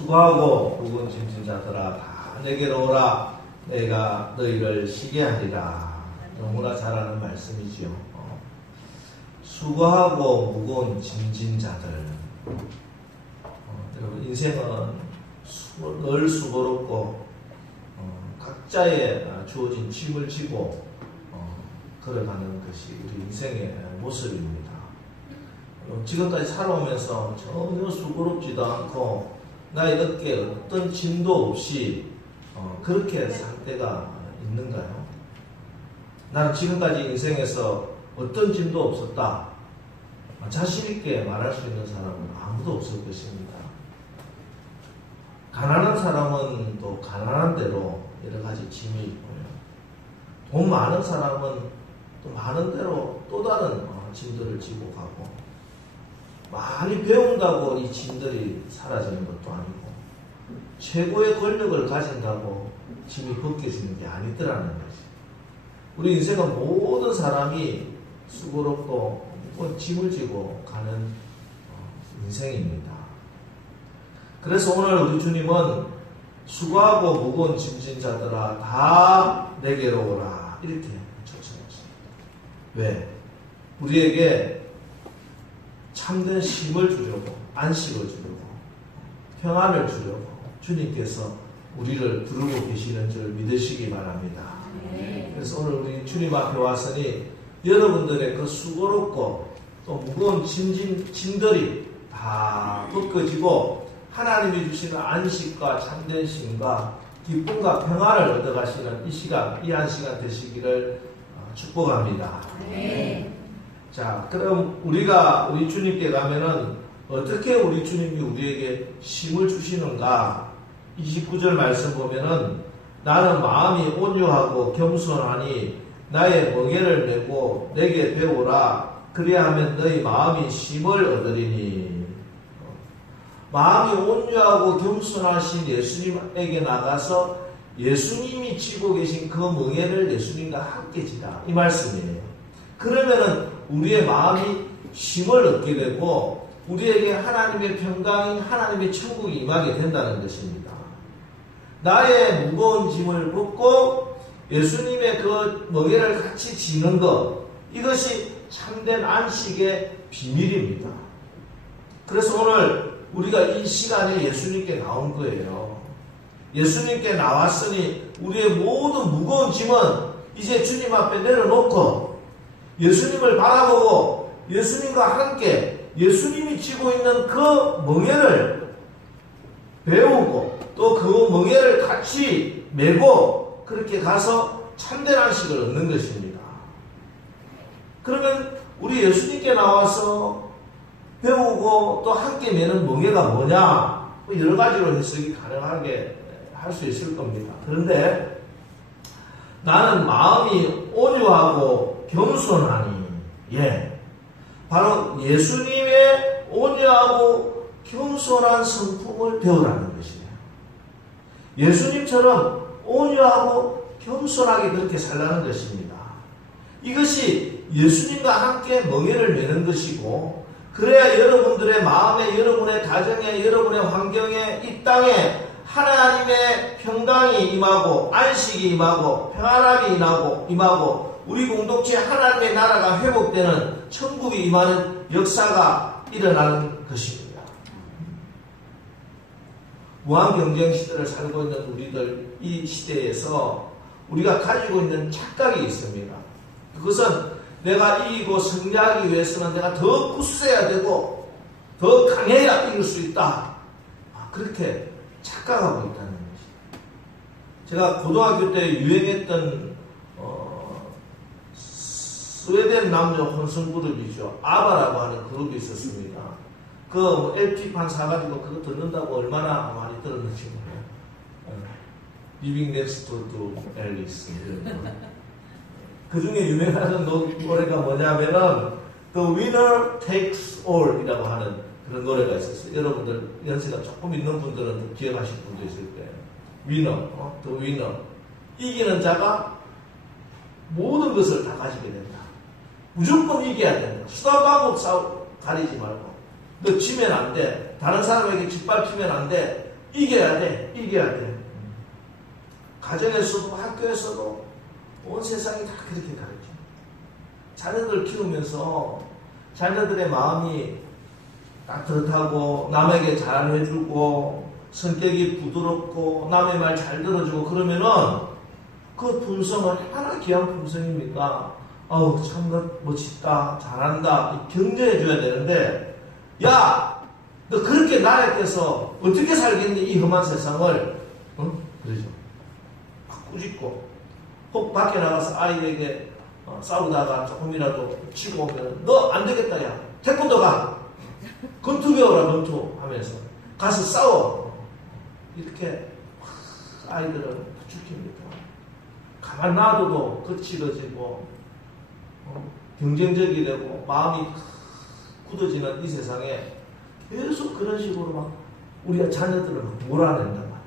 수고하고 무거운 짐진 자들아 다 내게로 오라. 내가 너희를 쉬게 하리라. 너무나 잘 아는 말씀이지요. 수고하고 무거운 짐진 자들. 여러분 인생은 늘 수고롭고 각자의 주어진 짐을 지고 걸어가는 것이 우리 인생의 모습입니다. 지금까지 살아오면서 전혀 수고롭지도 않고 나의 어깨에 어떤 짐도 없이 그렇게 살 때가 있는가요? 나는 지금까지 인생에서 어떤 짐도 없었다. 자신 있게 말할 수 있는 사람은 아무도 없을 것입니다. 가난한 사람은 또 가난한 대로 여러 가지 짐이 있고요. 돈 많은 사람은 또 많은 대로 또 다른 짐들을 지고 가고, 많이 배운다고 이 짐들이 사라지는 것도 아니고, 최고의 권력을 가진다고 짐이 벗겨지는 게 아니더라는 거지. 우리 인생은 모든 사람이 수고롭고 짐을 지고 가는 인생입니다. 그래서 오늘 우리 주님은 수고하고 무거운 짐진 자들아 다 내게로 오라 이렇게 초청했습니다. 왜? 우리에게 참된 쉼을 주려고, 안식을 주려고, 평안을 주려고 주님께서 우리를 부르고 계시는 줄 믿으시기 바랍니다. 그래서 오늘 우리 주님 앞에 왔으니 여러분들의 그 수고롭고 또 무거운 짐들이 다 벗겨지고 하나님이 주시는 안식과 참된 쉼과 기쁨과 평안을 얻어가시는 이 시간, 이 한 시간 되시기를 축복합니다. 자, 그럼 우리가 우리 주님께 가면은 어떻게 우리 주님이 우리에게 쉼을 주시는가? 29절 말씀 보면은 나는 마음이 온유하고 겸손하니 나의 멍에를 메고 내게 배우라. 그리하면 너희 마음이 쉼을 얻으리니. 마음이 온유하고 겸손하신 예수님에게 나가서 예수님이 지고 계신 그 멍에를 예수님과 함께 지라. 이 말씀이에요. 그러면은 우리의 마음이 쉼을 얻게 되고 우리에게 하나님의 평강인 하나님의 천국이 임하게 된다는 것입니다. 나의 무거운 짐을 벗고 예수님의 그 멍에를 같이 지는 것, 이것이 참된 안식의 비밀입니다. 그래서 오늘 우리가 이 시간에 예수님께 나온 거예요. 예수님께 나왔으니 우리의 모든 무거운 짐은 이제 주님 앞에 내려놓고 예수님을 바라보고 예수님과 함께 예수님이 지고 있는 그 멍에를 배우고 또 그 멍에를 같이 메고 그렇게 가서 참된 안식을 얻는 것입니다. 그러면 우리 예수님께 나와서 배우고 또 함께 메는 멍에가 뭐냐? 여러 가지로 해석이 가능하게 할 수 있을 겁니다. 그런데 나는 마음이 온유하고 겸손하니, 바로 예수님의 온유하고 겸손한 성품을 배우라는 것이에요. 예수님처럼 온유하고 겸손하게 그렇게 살라는 것입니다. 이것이 예수님과 함께 멍에를 메는 것이고, 그래야 여러분들의 마음에, 여러분의 가정에, 여러분의 환경에, 이 땅에 하나님의 평강이 임하고 안식이 임하고 평안함이 임하고 우리 공동체에 하나님의 나라가 회복되는 천국이 임하는 역사가 일어나는 것입니다. 무한경쟁 시대를 살고 있는 우리들, 이 시대에서 우리가 가지고 있는 착각이 있습니다. 그것은 내가 이기고 승리하기 위해서는 내가 더 굳세야 되고 더 강해야 이길 수 있다. 그렇게 착각하고 있다는 것입니다. 제가 고등학교 때 유행했던 스웨덴 남녀 혼성 그룹이죠. 아바라고 하는 그룹이 있었습니다. 그 LP판 사가지고 그거 듣는다고 얼마나 많이 들었는지 몰라요. Living Next to Alice. 그 중에 유명한 노래가 뭐냐면은 The Winner Takes All 이라고 하는 그런 노래가 있었어요. 여러분들 연세가 조금 있는 분들은 기억하실 분도 있을 거예요. 위너, The Winner. 이기는 자가 모든 것을 다 가지게 된다. 무조건 이겨야 된다. 수단 방법 가리지 말고. 너 지면 안 돼. 다른 사람에게 짓밟히면 안 돼. 이겨야 돼. 이겨야 돼. 가정에서도 학교에서도 온 세상이 다 그렇게 가르쳐. 자녀들 키우면서 자녀들의 마음이 따뜻하고 남에게 잘해주고 성격이 부드럽고 남의 말 잘 들어주고 그러면은 그 품성은 얼마나 귀한 품성입니까? 아우 참 멋있다 잘한다 격려해줘야 되는데 야 너 그렇게 나약해서 어떻게 살겠니 이 험한 세상을 그러죠. 막 꾸짖고 혹 밖에 나가서 아이에게 싸우다가 조금이라도 치고 오면 너 안 되겠다 야 태권도 가 권투 배워라 권투 하면서 가서 싸워 이렇게 아이들을 부추깁니다. 가만 놔둬도 거칠어지고 경쟁적이 되고 마음이 굳어지는 이 세상에 계속 그런 식으로 막 우리가 자녀들을 막 몰아낸단 말이에요.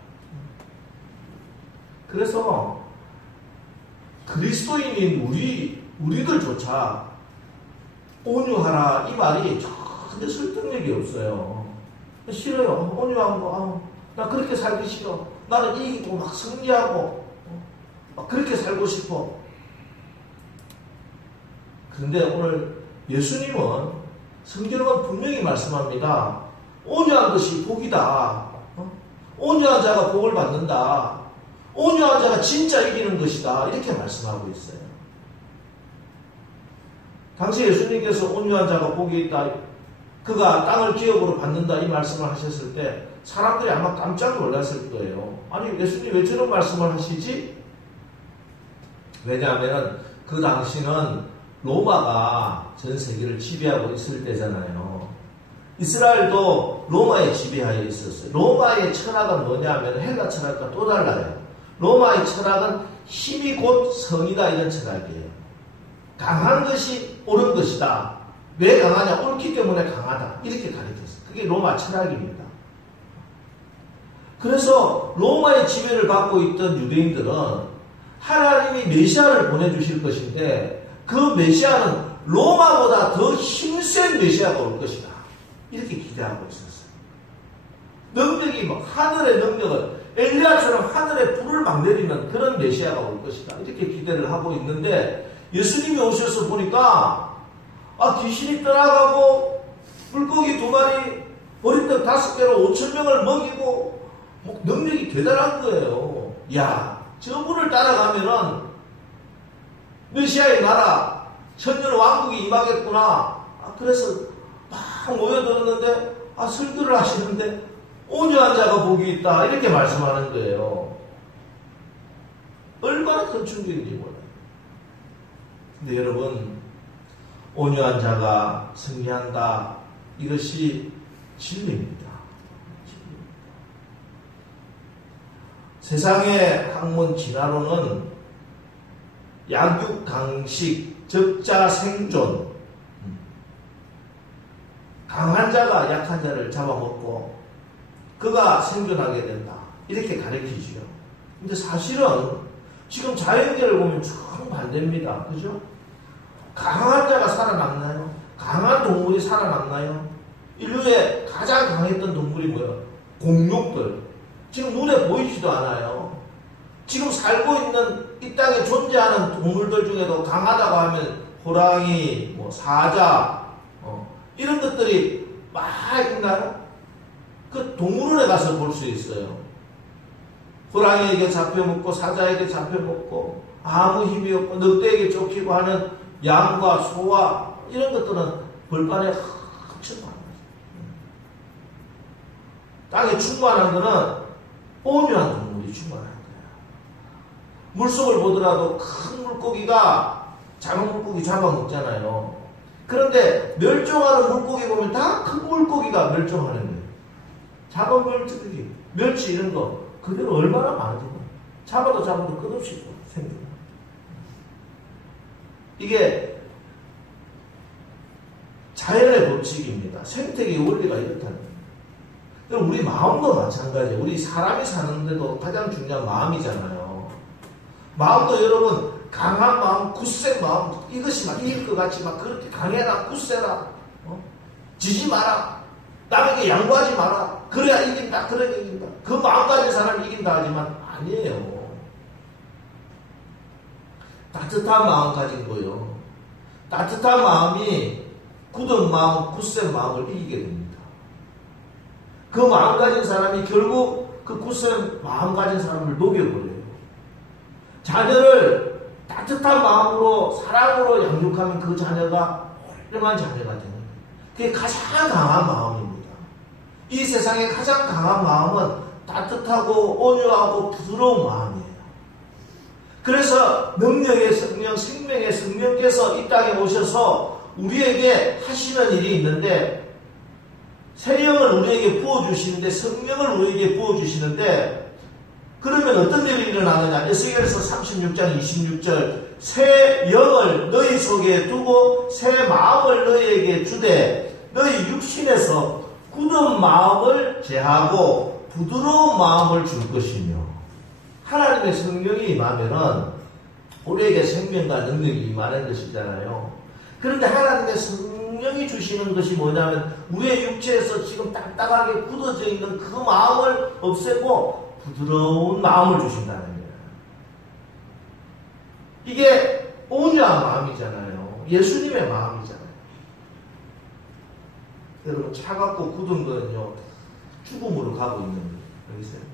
그래서 그리스도인인 우리들조차 온유하라 이 말이 전혀 설득력이 없어요. 싫어요. 온유한 거 나 그렇게 살기 싫어. 나는 이기고 막 승리하고 막 그렇게 살고 싶어. 그런데 오늘 예수님은 성경은 분명히 말씀합니다. 온유한 것이 복이다. 온유한 자가 복을 받는다. 온유한 자가 진짜 이기는 것이다. 이렇게 말씀하고 있어요. 당시 예수님께서 온유한 자가 복이 있다. 그가 땅을 기업으로 받는다. 이 말씀을 하셨을 때 사람들이 아마 깜짝 놀랐을 거예요. 아니 예수님 왜 저런 말씀을 하시지? 왜냐하면 그 당시는 로마가 전 세계를 지배하고 있을 때잖아요. 이스라엘도 로마에 지배하여 있었어요. 로마의 철학은 뭐냐면 헬라 철학과 또 달라요. 로마의 철학은 힘이 곧 성이다 이런 철학이에요. 강한 것이 옳은 것이다. 왜 강하냐? 옳기 때문에 강하다. 이렇게 가르쳤어요. 그게 로마 철학입니다. 그래서 로마의 지배를 받고 있던 유대인들은 하나님이 메시아를 보내주실 것인데 그 메시아는 로마보다 더 힘센 메시아가 올 것이다. 이렇게 기대하고 있었어요. 능력이 막 하늘의 능력을 엘리야처럼 하늘에 불을 막 내리는 그런 메시아가 올 것이다. 이렇게 기대를 하고 있는데 예수님이 오셔서 보니까 귀신이 떠나가고 물고기 2마리 보리떡 5개로 5,000명을 먹이고 능력이 대단한 거예요. 야, 저분을 따라가면은 메시아의 나라 천년 왕국이 임하겠구나. 그래서 막 모여들었는데 설교를 하시는데 온유한 자가 복이 있다 이렇게 말씀하는 거예요. 얼마나 큰 충격인지 몰라요. 근데 여러분 온유한 자가 승리한다. 이것이 진리입니다. 세상의 학문 진화론은 약육강식, 적자 생존, 강한 자가 약한 자를 잡아먹고 그가 생존하게 된다. 이렇게 가르치죠. 근데 사실은 지금 자연계를 보면 정반대입니다. 그죠? 강한 자가 살아남나요? 강한 동물이 살아남나요? 인류에 가장 강했던 동물이 뭐예요? 공룡들. 지금 눈에 보이지도 않아요. 지금 살고 있는 이 땅에 존재하는 동물들 중에도 강하다고 하면 호랑이, 사자, 이런 것들이 막 있나요? 그 동물원에 가서 볼 수 있어요. 호랑이에게 잡혀먹고 사자에게 잡혀먹고 아무 힘이 없고 늑대에게 쫓기고 하는 양과 소와 이런 것들은 벌판에 합쳐 많아요. 땅에 충만한 거는 온유한 동물이 충만한 거예요. 물속을 보더라도 큰 물고기가 작은 물고기 잡아먹잖아요. 그런데 멸종하는 물고기 보면 다 큰 물고기가 멸종하는 거예요. 작은 물고기, 멸치 이런 거 그대로 얼마나 많은지 잡아도 끝없이 생겨요. 이게 자연의 법칙입니다. 생태계의 원리가 이렇다는 거예요. 우리 마음도 마찬가지예요. 우리 사람이 사는데도 가장 중요한 마음이잖아요. 마음도 여러분 강한 마음, 굳센 마음 이것이 막 이길 것 같이 막 그렇게 강해라, 굳세라, 지지 마라. 남에게 양보하지 마라. 그래야 이긴다. 그래야 이긴다. 그 마음 가진 사람이 이긴다 하지만 아니에요. 따뜻한 마음 가진 거요. 따뜻한 마음이 굳은 마음, 굳센 마음을 이기게 됩니다. 그 마음 가진 사람이 결국 그 굳센 마음 가진 사람을 녹여버려요. 자녀를 따뜻한 마음으로 사랑으로 양육하면 그 자녀가 훌륭한 자녀가 됩니다. 그게 가장 강한 마음입니다. 이 세상에 가장 강한 마음은 따뜻하고 온유하고 부드러운 마음이에요. 그래서 능력의 성령, 생명의 성령께서 이 땅에 오셔서 우리에게 하시는 일이 있는데, 새 영을 우리에게 부어주시는데, 성령을 우리에게 부어주시는데, 그러면 어떤 일이 일어나느냐? 에스겔서 36장 26절, 새 영을 너희 속에 두고 새 마음을 너희에게 주되 너희 육신에서 굳은 마음을 제하고 부드러운 마음을 줄 것이며, 하나님의 성령이 임하면은 우리에게 생명과 능력이 임하는 것이잖아요. 그런데 하나님의 성령이 주시는 것이 뭐냐면 우리의 육체에서 지금 딱딱하게 굳어져 있는 그 마음을 없애고 부드러운 마음을 주신다는 거예요. 이게 온유한 마음이잖아요. 예수님의 마음이잖아요. 여러분, 차갑고 굳은 거는요, 죽음으로 가고 있는 거예요. 여기서요.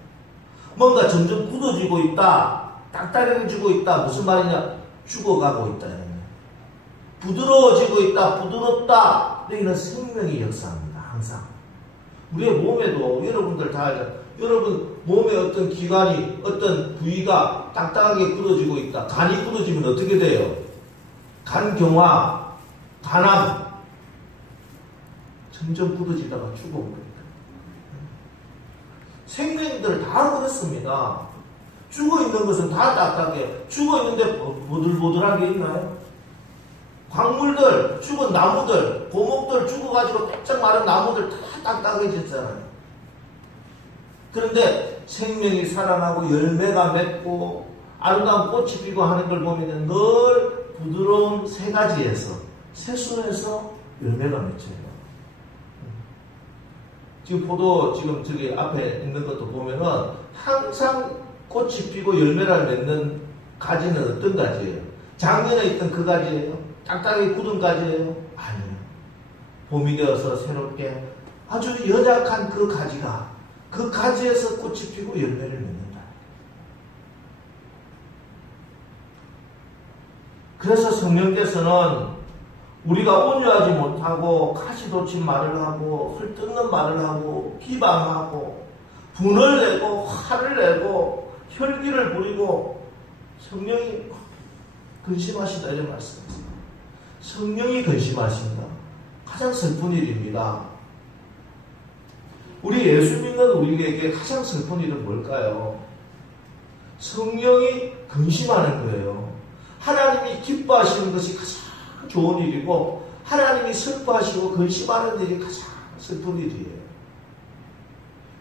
뭔가 점점 굳어지고 있다, 딱딱해지고 있다. 무슨 말이냐? 죽어가고 있다. 부드러워지고 있다, 부드럽다. 여기는 생명이 역사합니다. 항상. 우리의 몸에도 여러분들 다 알죠. 여러분 몸의 어떤 기관이, 어떤 부위가 딱딱하게 굳어지고 있다. 간이 굳어지면 어떻게 돼요? 간경화, 간암. 점점 굳어지다가 죽어버립니다. 생명들 다 그렇습니다. 죽어있는 것은 다 딱딱해. 죽어있는데 보들보들한 게 있나요? 광물들, 죽은 나무들, 고목들 죽어가지고 빽쩍 마른 나무들 다 딱딱해졌잖아요. 그런데 생명이 살아나고 열매가 맺고 아름다운 꽃이 피고 하는 걸 보면 늘 부드러운 세 가지에서, 세수에서 열매가 맺혀요. 지금 포도, 지금 저기 앞에 있는 것도 보면은 항상 꽃이 피고 열매를 맺는 가지는 어떤 가지예요? 작년에 있던 그 가지예요? 딱딱하게 굳은 가지예요? 아니에요. 봄이 되어서 새롭게 아주 연약한 그 가지가 그 가지에서 꽃이 피고 열매를 맺는다. 그래서 성령께서는 우리가 온유하지 못하고 가시돋친 말을 하고 헐뜯는 말을 하고 비방하고 분을 내고 화를 내고 혈기를 부리고, 성령이 근심하시다 이런 말씀이세요. 성령이 근심하신다. 가장 슬픈 일입니다. 우리 예수 믿는 우리에게 가장 슬픈 일은 뭘까요? 성령이 근심하는 거예요. 하나님이 기뻐하시는 것이 가장 좋은 일이고, 하나님이 슬퍼하시고 근심하는 일이 가장 슬픈 일이에요.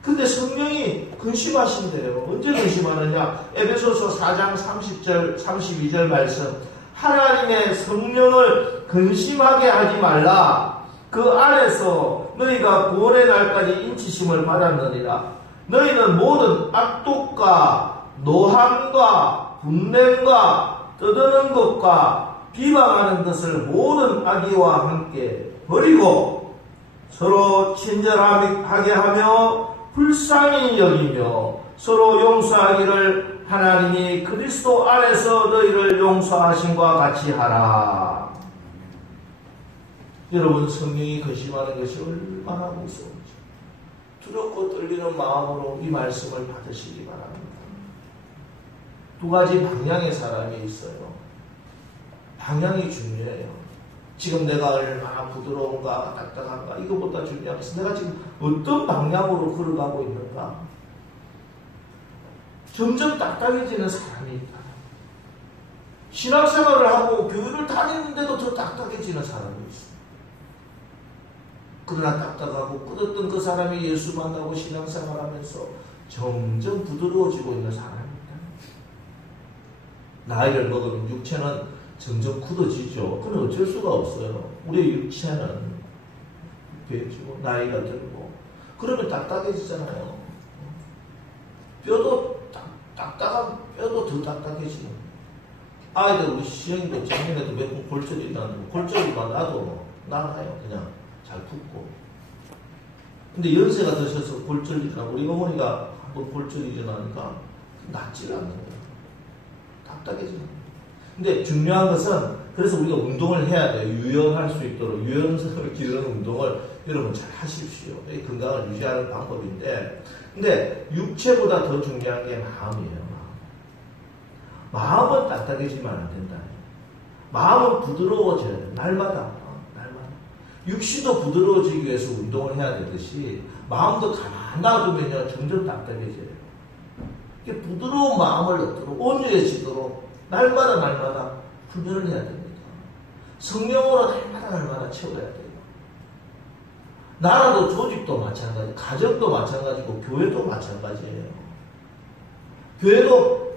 근데 성령이 근심하신대요. 언제 근심하느냐? 에베소서 4장 30절, 32절 말씀. 하나님의 성령을 근심하게 하지 말라. 그 안에서 너희가 구원의 날까지 인치심을 받았느니라. 너희는 모든 악독과 노함과 분냄과 떠드는 것과 비방하는 것을 모든 악의와 함께 버리고 서로 친절하게 하며 불쌍히 여기며 서로 용서하기를 하나님이 그리스도 안에서 너희를 용서하신과 같이 하라. 여러분, 성령이 근심하는 것이 얼마나 무서운지 두렵고 떨리는 마음으로 이 말씀을 받으시기 바랍니다. 두 가지 방향의 사람이 있어요. 방향이 중요해요. 지금 내가 얼마나 부드러운가 딱딱한가 이거보다 중요한 것은 내가 지금 어떤 방향으로 걸어가고 있는가. 점점 딱딱해지는 사람이 있다. 신앙생활을 하고 교회를 다니는데도 더 딱딱해지는 사람이 있어요. 그러나 딱딱하고 굳었던 그 사람이 예수 만나고 신앙생활하면서 점점 부드러워지고 있는 사람입니다. 나이를 먹으면 육체는 점점 굳어지죠. 그건 어쩔 수가 없어요. 우리의 육체는 나이가 들고 그러면 딱딱해지잖아요. 뼈도 딱딱한 뼈도 더 딱딱해지는. 아이들 우리 시영이도 작년에도 몇 번 골절이 나는데 골절이만 나도 나나요. 그냥 잘 붓고. 근데 연세가 드셔서 골절이 일어나고 우리 어머니가 한번 골절이 일어나니까 낫지를 않는 거예요. 딱딱해지는 거예요. 근데 중요한 것은 그래서 우리가 운동을 해야 돼요. 유연할 수 있도록 유연성을 기르는 운동을 여러분 잘 하십시오. 이 건강을 유지하는 방법인데 근데 육체보다 더 중요한 게 마음이에요. 마음은 딱딱해지면 안 된다. 마음은 부드러워져야 돼. 날마다. 육신도 부드러워지기 위해서 운동을 해야 되듯이 마음도 가만 놔두면요 점점 딱딱해져요. 이렇게 부드러운 마음을 얻도록 온유해지도록 날마다 훈련을 해야 됩니다. 성령으로 날마다 채워야 돼요. 나라도 조직도 마찬가지, 가정도 마찬가지고 교회도 마찬가지예요. 교회도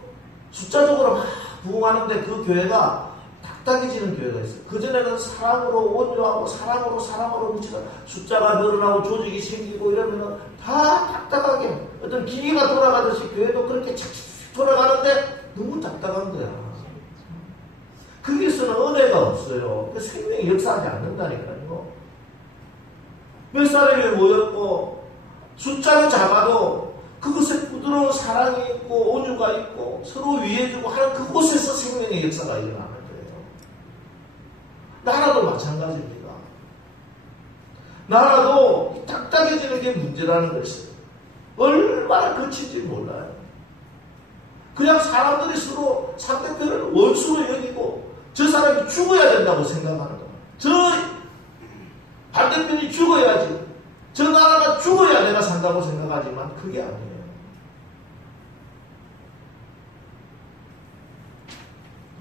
숫자적으로 막 부흥하는데 그 교회가 딱딱해지는 교회가 있어요. 그전에는 사랑으로 온유하고 사랑으로 미치다 숫자가 늘어나고 조직이 생기고 이러면 다 딱딱하게 어떤 기계가 돌아가듯이 교회도 그렇게 착착 돌아가는데 너무 딱딱한 거야. 거기서는 은혜가 없어요. 생명이 역사하지 않는다니까요. 몇 사람이 모였고 숫자는 작아도 그곳에 부드러운 사랑이 있고 온유가 있고 서로 위해주고 하는 그곳에서 생명의 역사가 일어나는 거예요. 나라도 마찬가지입니다. 나라도 딱딱해지는 게 문제라는 것이에요. 얼마나 거친지 몰라요. 그냥 사람들이 서로 상대편을 원수로 여기고 저 사람이 죽어야 된다고 생각하는 거예요. 저 반대편이 죽어야지. 저 나라가 죽어야 내가 산다고 생각하지만 그게 아니에요.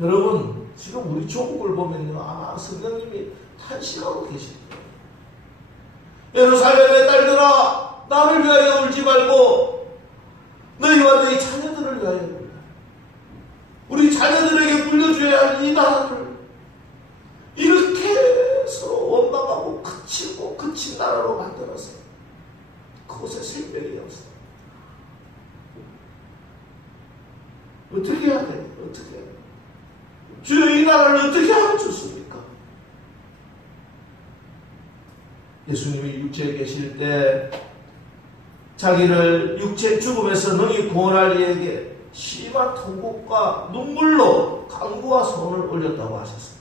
여러분 지금 우리 조국을 보면요 아마 성령님이 탄식하고 계실 거예요. 예루살렘의 딸들아 나를 위하여 울지 말고 너희와 너희 자녀들을 위하여 울라. 우리 자녀들에게 물려줘야 할 이 나라를 이렇게 서로 원망하고 그치고 그친 나라로 만들어서 그곳에 생명이 없어. 어떻게 해야 돼요? 어떻게 해야 돼요? 주여 이 나라를 어떻게 하면 좋습니까? 예수님이 육체에 계실 때 자기를 육체 죽음에서 능히 구원할 이에게 심한 통곡과 눈물로 간구와 소원을 올렸다고 하셨습니다.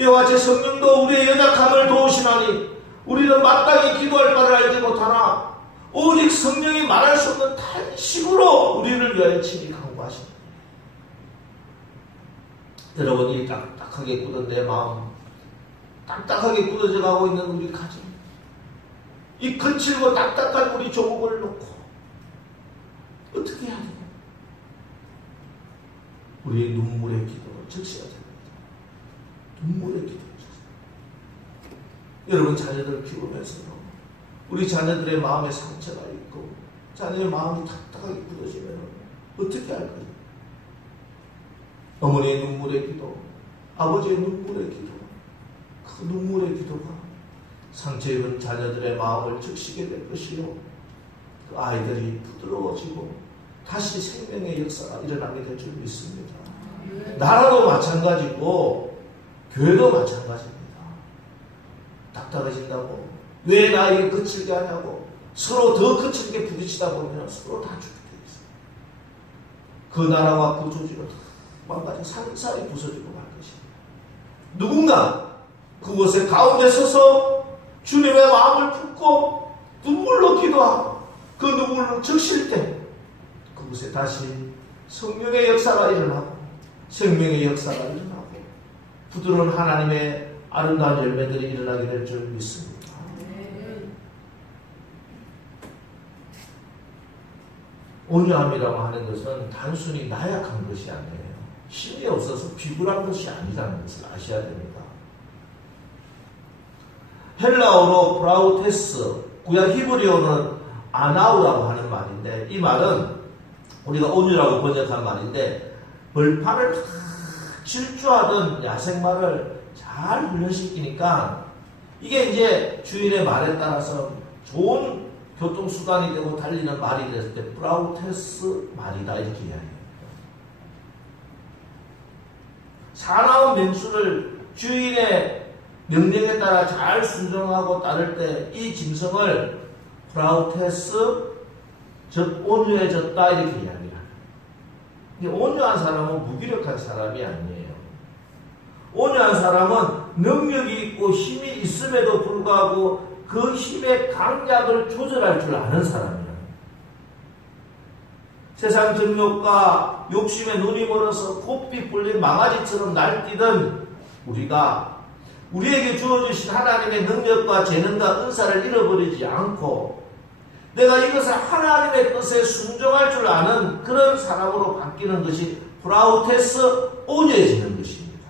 이와 같이 성령도 우리의 연약함을 도우시나니 우리는 마땅히 기도할 바를 알지 못하나 오직 성령이 말할 수 없는 탄식으로 우리를 위하여 친히 간구하십니다. 여러분 이 딱딱하게 굳은 내 마음, 딱딱하게 굳어져 가고 있는 우리 가정, 이 거칠고 딱딱한 우리 조국을 놓고 어떻게 해야 되냐? 우리의 눈물의 기도를 적셔야 됩니다. 눈물의 기도를 적셔야. 여러분 자녀들 키우면서 우리 자녀들의 마음에 상처가 있고 자녀의 마음이 딱딱하게 굳어지면 어떻게 할 거예요? 어머니의 눈물의 기도, 아버지의 눈물의 기도, 그 눈물의 기도가 상처 입은 자녀들의 마음을 적시게 될 것이요. 그 아이들이 부드러워지고 다시 생명의 역사가 일어나게 될 줄 믿습니다. 나라도 마찬가지고 교회도 마찬가지입니다. 딱딱해진다고 왜 나에게 거칠게 하냐고 서로 더 거칠게 부딪히다 보면 서로 다 죽게 돼 있어요. 그 나라와 그 조직은 망가져 살살이 부서지고 말 것입니다. 누군가 그곳에 가운데 서서 주님의 마음을 품고 눈물로 기도하고 그 눈물을 적실 때 그곳에 다시 성령의 역사가 일어나고 생명의 역사가 일어나고 부드러운 하나님의 아름다운 열매들이 일어나게 될 줄 믿습니다. 온유함이라고 하는 것은 단순히 나약한 것이 아니에요. 힘이 없어서 비굴한 것이 아니라는 것을 아셔야 됩니다. 헬라어로 브라우테스, 구약 히브리어는 아나우라고 하는 말인데 이 말은 우리가 온유라고 번역한 말인데 벌판을 질주하던 야생마를 잘 훈련시키니까 이게 이제 주인의 말에 따라서 좋은 교통수단이 되고 달리는 말이 됐을 때 프라우테스 말이다 이렇게 이야기해요. 사나운 맹수를 주인의 명령에 따라 잘 순종하고 따를 때 이 짐승을 프라우테스 즉 온유해졌다 이렇게 이야기를 해요. 온유한 사람은 무기력한 사람이 아니에요. 온유한 사람은 능력이 있고 힘이 있음에도 불구하고 그 힘의 강약을 조절할 줄 아는 사람이에요. 세상 정욕과 욕심에 눈이 멀어서 곱비 뿔린 망아지처럼 날뛰던 우리가 우리에게 주어주신 하나님의 능력과 재능과 은사를 잃어버리지 않고 내가 이것을 하나님의 뜻에 순종할 줄 아는 그런 사람으로 바뀌는 것이 프라우테스 온유해지는 것입니다.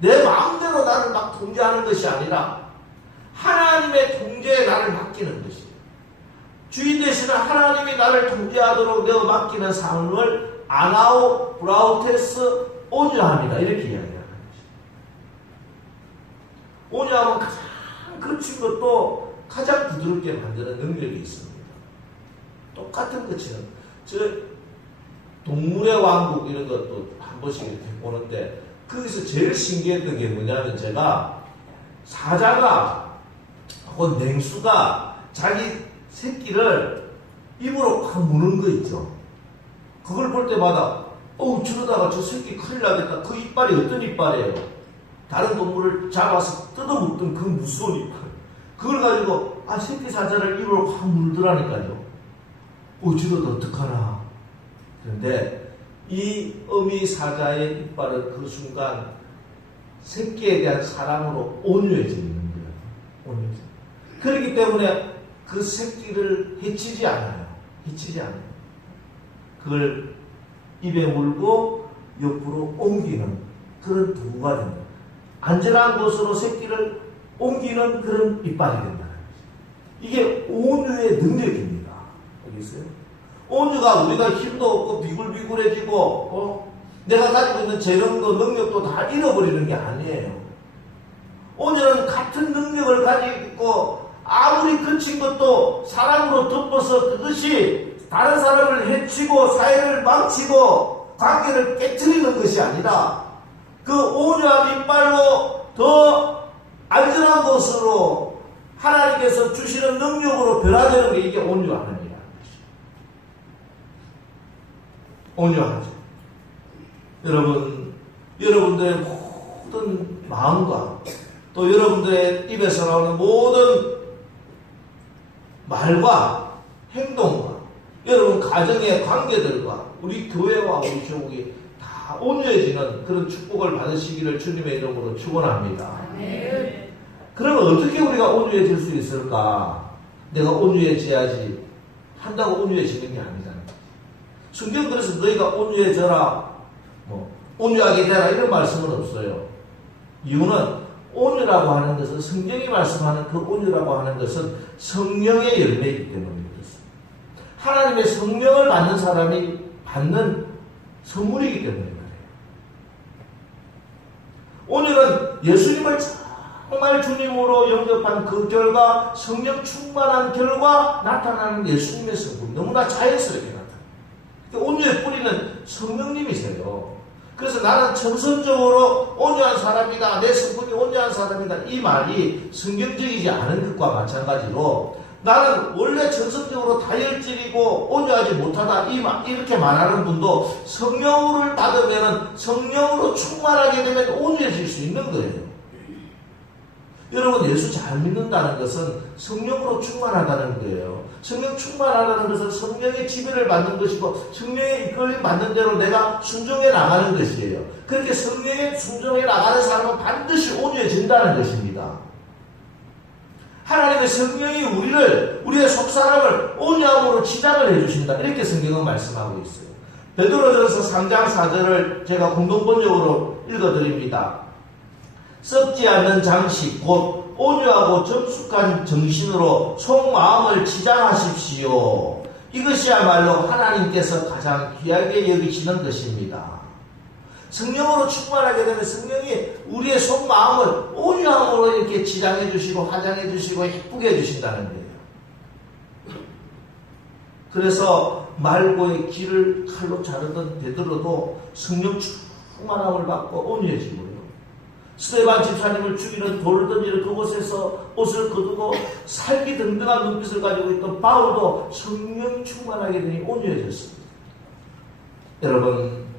내 마음대로 나를 막 통제하는 것이 아니라 하나님의 통제에 나를 맡기는 것이에요. 주인 되시는 하나님이 나를 통제하도록 내어 맡기는 삶을 아나우 프라우테스 온유함이다 이렇게 이야기하는 것이죠. 온유함은 가장 거친 것도 가장 부드럽게 만드는 능력이 있습니다. 똑같은 것처럼 저 동물의 왕국 이런 것도 한 번씩 이렇게 보는데 거기서 제일 신기했던 게 뭐냐면 제가 사자가 혹은 맹수가 자기 새끼를 입으로 확 무는 거 있죠. 그걸 볼 때마다 저러다가 저 새끼 큰일 나겠다. 그 이빨이 어떤 이빨이에요? 다른 동물을 잡아서 뜯어먹던 그 무서운 이빨. 그걸 가지고 새끼 사자를 입으로 확 물더라니까요. 저러다 어떡하나. 그런데 이 어미 사자의 이빨은 그 순간 새끼에 대한 사랑으로 온유해지는 거예요. 온유해져. 그렇기 때문에 그 새끼를 해치지 않아요. 해치지 않아요. 그걸 입에 물고 옆으로 옮기는 그런 도구가 됩니다. 안전한 곳으로 새끼를 옮기는 그런 이빨이 된다는 거죠. 이게 온유의 능력입니다. 알겠어요? 온유가 우리가 힘도 없고 비굴비굴해지고 내가 가지고 있는 재능도 능력도 다 잃어버리는 게 아니에요. 온유는 같은 능력을 가지고 있고 아무리 거친 것도 사랑으로 덮어서 그것이 다른 사람을 해치고 사회를 망치고 관계를 깨트리는 것이 아니라 그 온유한 이빨로 더 안전한 곳으로 하나님께서 주시는 능력으로 변화되는 게 이게 온유함이라는 것이죠. 온유하죠. 여러분들의 모든 마음과 또 여러분들의 입에서 나오는 모든 말과 행동과 여러분 가정의 관계들과 우리 교회와 우리 교국이 다 온유해지는 그런 축복을 받으시기를 주님의 이름으로 축원합니다. 네. 그러면 어떻게 우리가 온유해질 수 있을까? 내가 온유해져야지 한다고 온유해지는 게 아니잖아요. 성경 그래서 너희가 온유해져라, 온유하게 되라 이런 말씀은 없어요. 이유는 온유라고 하는 것은 성경이 말씀하는 그 온유라고 하는 것은 성령의 열매이기 때문에 그렇습니다. 하나님의 성령을 받는 사람이 받는 선물이기 때문에 그래요. 온유는 예수님을 정말 주님으로 영접한 그 결과 성령 충만한 결과 나타나는 예수님의 성품 너무나 자연스럽게 나타나요. 온유의 뿌리는 성령님이세요. 그래서 나는 천선적으로 온유한 사람이다. 내 성품이 온유한 사람이다. 이 말이 성경적이지 않은 것과 마찬가지로 나는 원래 천성적으로 다혈질이고 온유하지 못하다. 이렇게 말하는 분도 성령을 받으면 성령으로 충만하게 되면 온유해질 수 있는 거예요. 여러분 예수 잘 믿는다는 것은 성령으로 충만하다는 거예요. 성령 충만하다는 것은 성령의 지배를 받는 것이고 성령의 이끌림 받는 대로 내가 순종해 나가는 것이에요. 그렇게 성령에 순종해 나가는 사람은 반드시 온유해진다는 것입니다. 하나님의 성령이 우리의 속사람을 온유함으로 치장을 해주신다. 이렇게 성경은 말씀하고 있어요. 베드로전서 3장 4절을 제가 공동번역으로 읽어드립니다. 썩지 않는 장식 곧 온유하고 정숙한 정신으로 속마음을 치장하십시오. 이것이야말로 하나님께서 가장 귀하게 여기시는 것입니다. 성령으로 충만하게 되면 성령이 우리의 속마음을 온유함으로 이렇게 지장해 주시고 화장해 주시고 예쁘게 해주신다는 거예요. 그래서 말고의 길을 칼로 자르던 베드로도 성령 충만함을 받고 온유해지고요. 스데반 집사님을 죽이는 돌을 던지는 그곳에서 옷을 거두고 살기 등등한 눈빛을 가지고 있던 바울도 성령 충만하게 되니 온유해졌습니다. 여러분,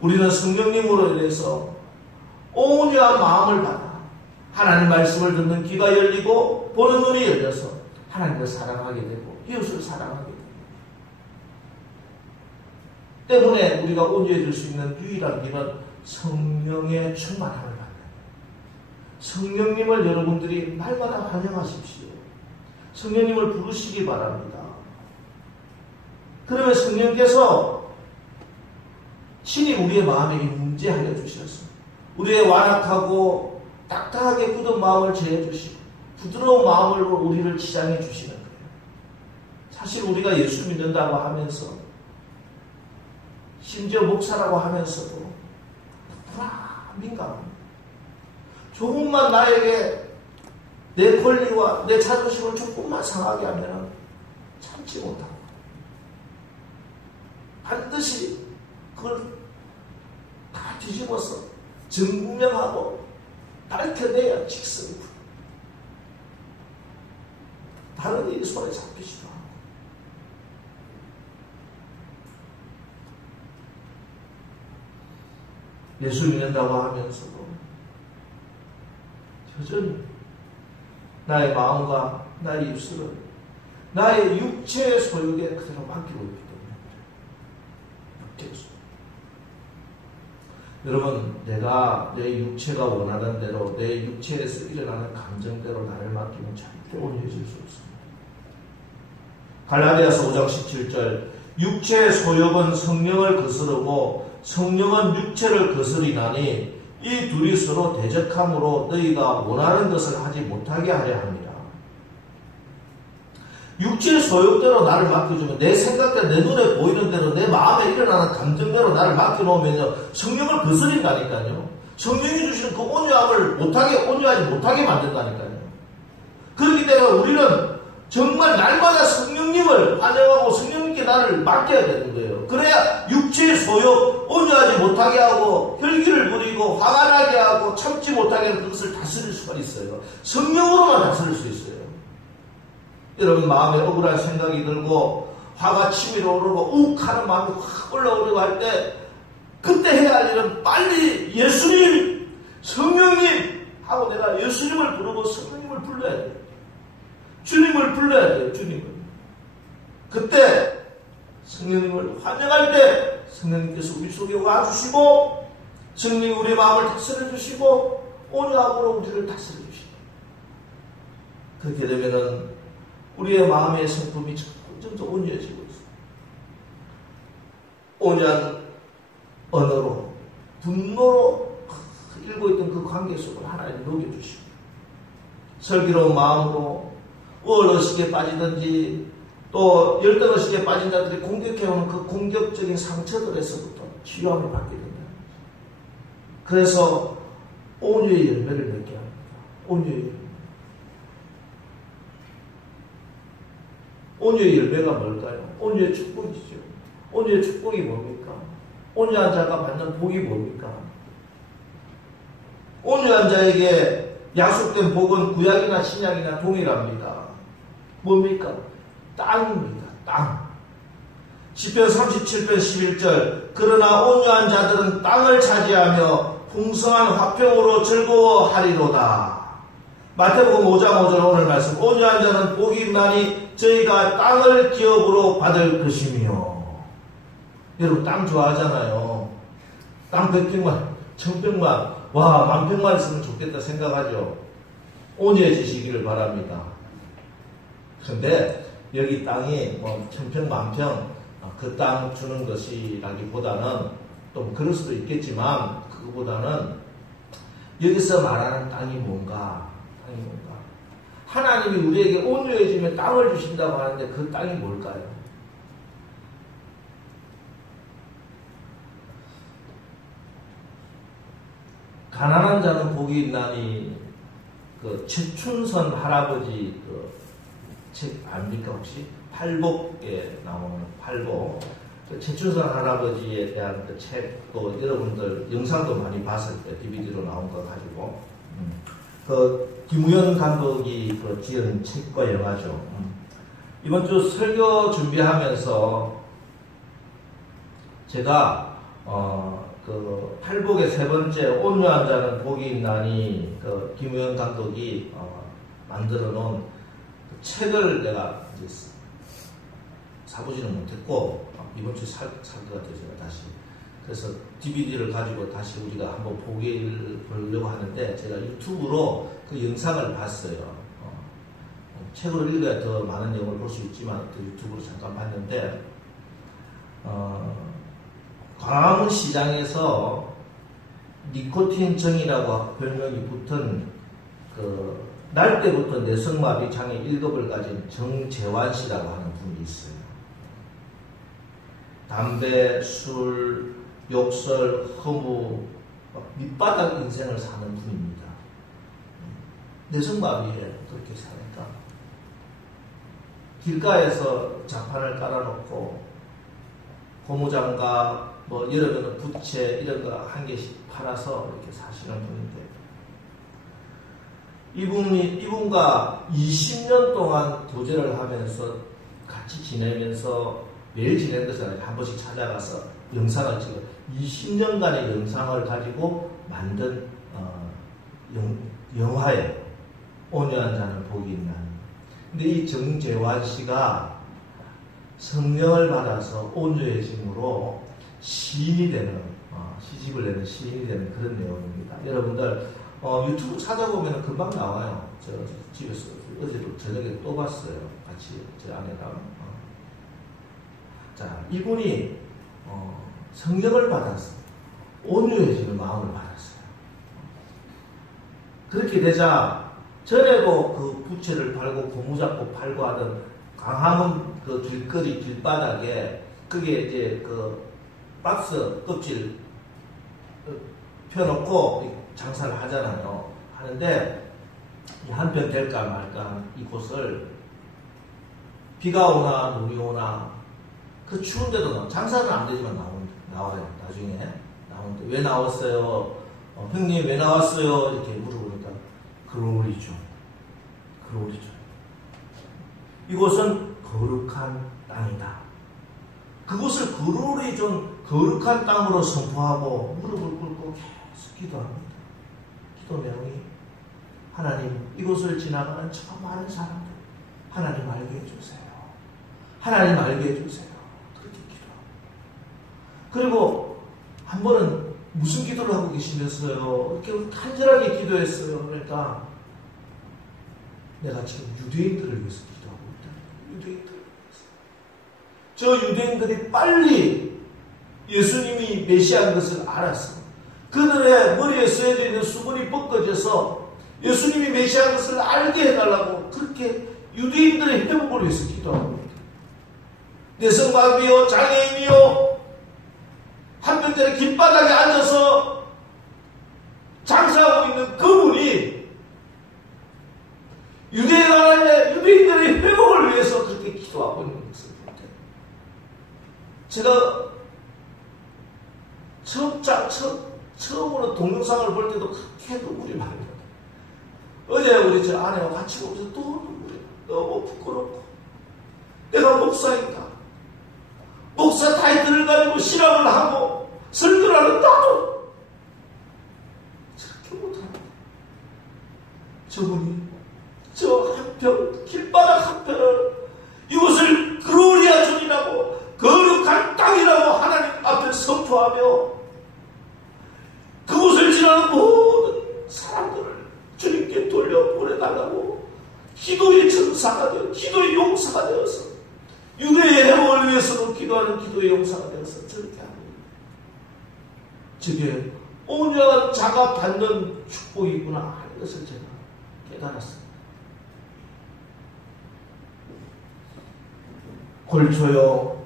우리는 성령님으로 인해서 온유한 마음을 받아 하나님 말씀을 듣는 귀가 열리고 보는 눈이 열려서 하나님을 사랑하게 되고 이웃을 사랑하게 됩니다. 때문에 우리가 온유해질 수 있는 유일한 길은 성령의 충만함을 받는 거예요. 성령님을 여러분들이 날마다 환영하십시오. 성령님을 부르시기 바랍니다. 그러면 성령께서 친히 우리의 마음에 임재하여 주셨습니다. 우리의 완악하고 딱딱하게 굳은 마음을 제해 주시고 부드러운 마음으로 우리를 지장해 주시는 거예요. 사실 우리가 예수 믿는다고 하면서 심지어 목사라고 하면서도 민감합니다. 조금만 나에게 내 권리와 내 자존심을 조금만 상하게 하면 참지 못하고 반드시 그걸 다 뒤집어서 증명하고 밝혀내야 직성이 풀려. 다른 일이 손에 잡히지도 않고. 예수 믿는다고 하면서도 여전히 나의 마음과 나의 입술을 나의 육체의 소욕에 그대로 맡기고 있기 때문에 여러분, 내가 내 육체가 원하는 대로 내 육체에서 일어나는 감정대로 나를 맡기면 절대 온유해질 수 없습니다. 갈라디아서 5장 17절 육체의 소욕은 성령을 거스르고 성령은 육체를 거스리나니 이 둘이 서로 대적함으로 너희가 원하는 것을 하지 못하게 하려 합니다. 육체의 소욕대로 나를 맡겨주면 내 생각대로 내 눈에 보이는 대로 내 마음에 일어나는 감정대로 나를 맡겨놓으면요 성령을 거스린다니까요. 성령이 주시는 그 온유하지 못하게 만든다니까요. 그렇기 때문에 우리는 정말 날마다 성령님을 환영하고 성령님께 나를 맡겨야 되는 거예요. 그래야 육체의 소욕, 온유하지 못하게 하고 혈기를 부리고 화가 나게 하고 참지 못하게 하는 그것을 다스릴 수가 있어요. 성령으로만 다스릴 수 있어요. 여러분, 마음에 억울한 생각이 들고 화가 치밀어 오르고 욱 하는 마음이 확 올라오려고 할 때 그때 해야 할 일은 빨리 예수님, 성령님 하고 내가 예수님을 부르고 성령님을 불러야 돼요. 주님을 불러야 돼요. 주님을. 그때 성령님을 환영할 때 성령님께서 우리 속에 와주시고 성령이 우리의 마음을 다스려 주시고 온유함으로 우리를 다스려 주시고 그렇게 되면은 우리의 마음의 성품이 점점 온유해지고 있어요. 온유한 언어로 분노로 일고 있던 그 관계 속을 하나님 녹여주시고 슬기로운 마음으로 우월의식에 빠지든지 또 열등의식에 빠진 자들이 공격해오는 그 공격적인 상처들에서부터 치유함을 받게 된다. 그래서 온유의 열매를 맺게 합니다. 온유의 열매. 온유의 열매가 뭘까요? 온유의 축복이죠. 온유의 축복이 뭡니까? 온유한 자가 받는 복이 뭡니까? 온유한 자에게 약속된 복은 구약이나 신약이나 동일합니다. 뭡니까? 땅입니다. 땅. 시편 37편 11절 그러나 온유한 자들은 땅을 차지하며 풍성한 화평으로 즐거워하리로다. 마태복음 5장 5절 오늘 말씀 온유한 자는 복이 있나니 저희가 땅을 기업으로 받을 것이며. 여러분 땅 좋아하잖아요. 땅 100평만 1000평만 와 10,000평만 있으면 좋겠다 생각하죠. 온유해지시기를 바랍니다. 근데 여기 땅이 뭐 1000평, 10,000평 그 땅 주는 것이라기보다는 또 그럴 수도 있겠지만 그거보다는 여기서 말하는 땅이 뭔가 하나님이 우리에게 온유해지면 땅을 주신다고 하는데 그 땅이 뭘까요? 가난한 자는 복이 있나니 그 최춘선 할아버지 그 책 압니까 혹시? 팔복에 나오는 팔복. 그 최춘선 할아버지에 대한 그 책도 여러분들 영상도 많이 봤을 때 DVD로 나온 거 가지고 그 김우현 감독이 그 지은 책과 영화죠. 이번 주 설교 준비하면서 제가 그 팔복의 세 번째 온유한 자는 복이 있나니 그 김우현 감독이 만들어 놓은 그 책을 내가 이제 사보지는 못했고 이번 주에 살 것 같아요. 제가 다시 그래서 DVD를 가지고 다시 우리가 한번 보려고 하는데 제가 유튜브로 그 영상을 봤어요. 책으로 읽어야 더 많은 내용을 볼 수 있지만 그 유튜브로 잠깐 봤는데 광화문 시장에서 니코틴 정이라고 별명이 붙은 그 날 때부터 내성마비 장애 1급을 가진 정재환 씨라고 하는 분이 있어요. 담배, 술, 욕설, 허무, 밑바닥 인생을 사는 분입니다. 내성마비에 그렇게 사니까 길가에서 자판을 깔아놓고 고무장갑, 뭐 여러 부채 이런 거 한 개씩 팔아서 이렇게 사시는 분인데 이분과 20년 동안 교제를 하면서 같이 지내면서 매일 지내는 것이 아니라 한 번씩 찾아가서 영상을 찍어 20년간의 영상을 가지고 만든 영화예요. 온유한 자는 복이 있나니. 근데 이 정재환 씨가 성령을 받아서 온유해짐으로 시인이 되는 시집을 내는 시인이 되는 그런 내용입니다. 여러분들 유튜브 찾아보면 금방 나와요. 저 집에서 어제도 저녁에 또 봤어요. 같이 제 아내랑. 자, 이분이 성령을 받아서 온유해지는 마음을 받았어요. 그렇게 되자 전에도 그 부채를 팔고 고무잡고 팔고 하던 광화문 그 길거리 길바닥에 그게 이제 그 박스 껍질 펴놓고 장사를 하잖아요. 하는데 한편 될까 말까 이곳을 비가 오나 눈이 오나 그 추운데도 장사는 안 되지만 나와요. 나중에 나오는데 왜 나왔어요? 형님 왜 나왔어요? 이렇게 물어보니까 그로리죠. 이곳은 거룩한 땅이다. 그곳을 그로리 좀 거룩한 땅으로 선포하고 무릎을 꿇고 계속 기도합니다. 기도 내용이 하나님 이곳을 지나가는 저 많은 사람들 하나님 알게 해주세요. 하나님 알게 해주세요. 그렇게 기도하고 그리고 한 번은 무슨 기도를 하고 계시면서요 이렇게 간절하게 기도했어요. 그러니까 내가 지금 유대인들을 위해서 기도하고 있다. 유대인들을 위해서. 저 유대인들이 빨리 예수님이 메시아인 것을 알았어. 그들의 머리에 쓰여져 있는 수건이 벗겨져서 예수님이 메시아인 것을 알게 해달라고 그렇게 유대인들의 회복을 위해서 기도하고 있다. 내성마비요 장애인이요 한편전에 길바닥에 앉아서 장사하고 있는 그분이 유대인들의 회복을 위해서 그렇게 기도하고 있는 것을 볼 때 제가 처음으로 동영상을 볼 때도 그렇게 눈물이 많이 나요. 어제 우리 저 아내와 같이 보면서 또 눈물이 너무 부끄럽고 내가 목사인가 목사 타이틀을 가지고 신앙을 하고 설교를 하는 나도 저렇게 못합니다. 저분이 저 한편 길바닥 한편을 이곳을 그로리아 존이라고 거룩한 땅이라고 하나님 앞에 선포하며 그곳을 지나는 모든 사람들을 주님께 돌려보내달라고 기도의 전사가 되어 기도의 용사가 되어서 유대의 회복을 위해서도 기도하는 기도의 용사가 되어서 저렇게 하고 저게 온유한 자가 받는 축복이구나 하는 것을 제가 깨달았습니다. 골초요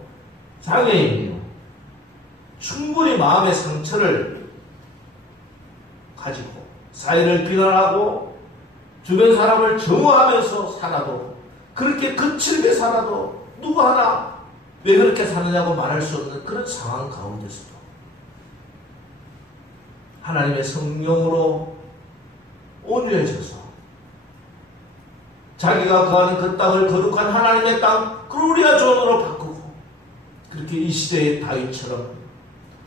장애인이요 충분히 마음의 상처를 가지고 사회를 비난하고 주변 사람을 정오하면서 살아도 그렇게 거칠게 살아도 누구 하나 왜 그렇게 사느냐고 말할 수 없는 그런 상황 가운데서도 하나님의 성령으로 온유해져서 자기가 거하는 그 땅을 거룩한 하나님의 땅 글로리아 존으로 바꾸고 그렇게 이 시대의 다윗처럼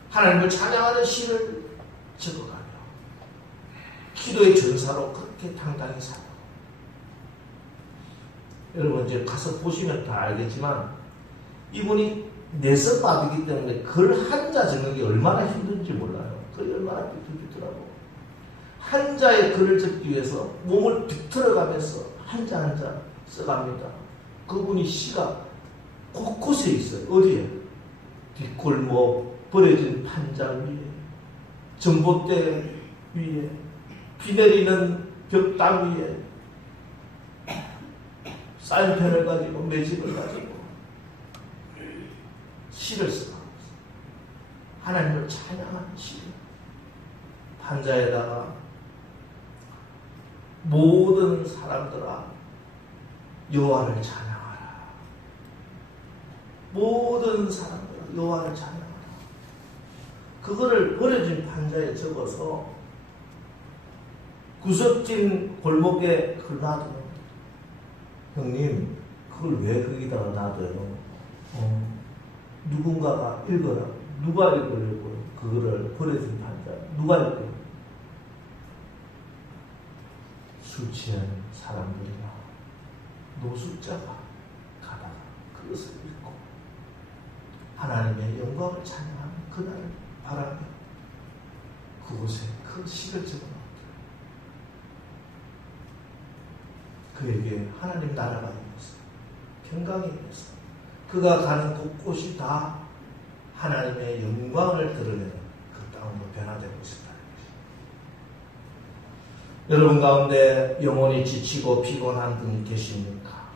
하나님을 찬양하는 시를 적어가며 기도의 전사로 그렇게 당당히 살아. 여러분 이제 가서 보시면 다 알겠지만 이분이 내성마비이기 때문에 글 한자 적는 게 얼마나 힘든지 몰라요. 글이 얼마나 비틀비틀하고 한자의 글을 적기 위해서 몸을 비틀어가면서 한자 한자 써갑니다. 그분이 시가 곳곳에 있어요. 어디에? 뒷골목 버려진 판장 위에 전봇대 위에 비 내리는 벽당 위에 사인펜을 가지고 매직을 가지고 시를 쓰고 하나님을 찬양하는 시 판자에다가 모든 사람들아 여호와를 찬양하라. 모든 사람들아 여호와를 찬양하라. 그거를 버려진 판자에 적어서 구석진 골목에 그걸 놔두는 거예요. 형님 그걸 왜 거기다가 놔둬요? 누군가가 읽어라. 누가 읽으려고 그거를 버려진 판자 누가 읽어요? 술 취한 사람들이나 노숙자가 가다가 그것을 읽고 하나님의 영광을 찬양하는 그날을 바라며 그곳에 그 시를 적어놓았다. 그에게 하나님 나라가 임했어. 평강이 임했어. 그가 가는 곳곳이 다 하나님의 영광을 드러내는 그 땅으로 변화되고 있었다는 것입니다. 여러분 가운데 영혼이 지치고 피곤한 분이 계십니까?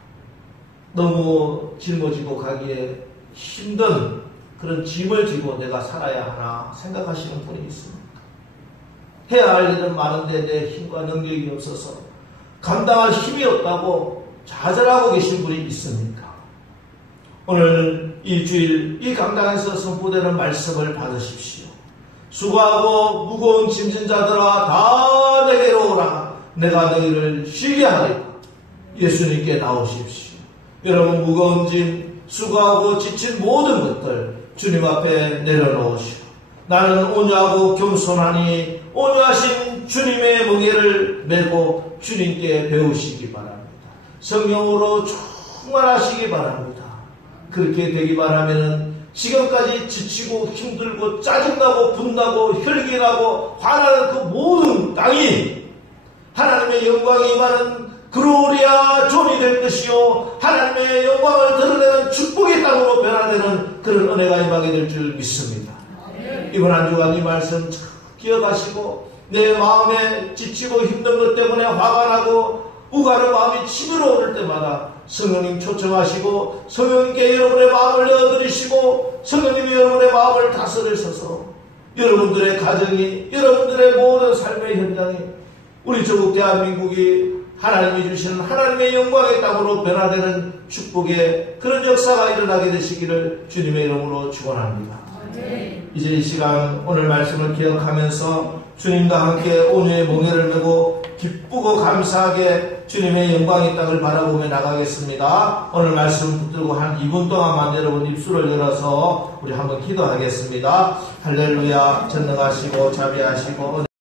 너무 짊어지고 가기에 힘든 그런 짐을 지고 내가 살아야 하나 생각하시는 분이 있습니까? 해야 할 일은 많은데 내 힘과 능력이 없어서 감당할 힘이 없다고 좌절하고 계신 분이 있습니까? 오늘 일주일 이 강단에서 선포되는 말씀을 받으십시오. 수고하고 무거운 짐진 자들아 다 내게로 오라. 내가 너희를 쉬게 하리라. 예수님께 나오십시오. 여러분 무거운 짐 수고하고 지친 모든 것들 주님 앞에 내려놓으시오. 나는 온유하고 겸손하니 온유하신 주님의 멍에를 메고 주님께 배우시기 바랍니다. 성령으로 충만하시기 바랍니다. 그렇게 되기 바라면 지금까지 지치고 힘들고 짜증나고 분나고 혈기나고 화나는 그 모든 땅이 하나님의 영광이 임하는 글로리아 존이 될 것이요 하나님의 영광을 드러내는 축복의 땅으로 변화되는 그런 은혜가 임하게 될 줄 믿습니다. 이번 한 주간 이 말씀 잘 기억하시고 내 마음에 지치고 힘든 것 때문에 화가 나고 우가는 마음이 치밀어 오를 때마다 성령님 초청하시고 성령님께 여러분의 마음을 내어드리시고 성령님이 여러분의 마음을 다스리셔서 여러분들의 가정이 여러분들의 모든 삶의 현장이 우리 조국 대한민국이 하나님이 주시는 하나님의 영광의 땅으로 변화되는 축복의 그런 역사가 일어나게 되시기를 주님의 이름으로 축원합니다. 이제 이 시간 오늘 말씀을 기억하면서 주님과 함께 온유의 멍에를 메고 기쁘고 감사하게 주님의 영광의 땅을 바라보며 나가겠습니다. 오늘 말씀 붙들고 한 2분 동안만 여러분 입술을 열어서 우리 한번 기도하겠습니다. 할렐루야. 전능하시고 자비하시고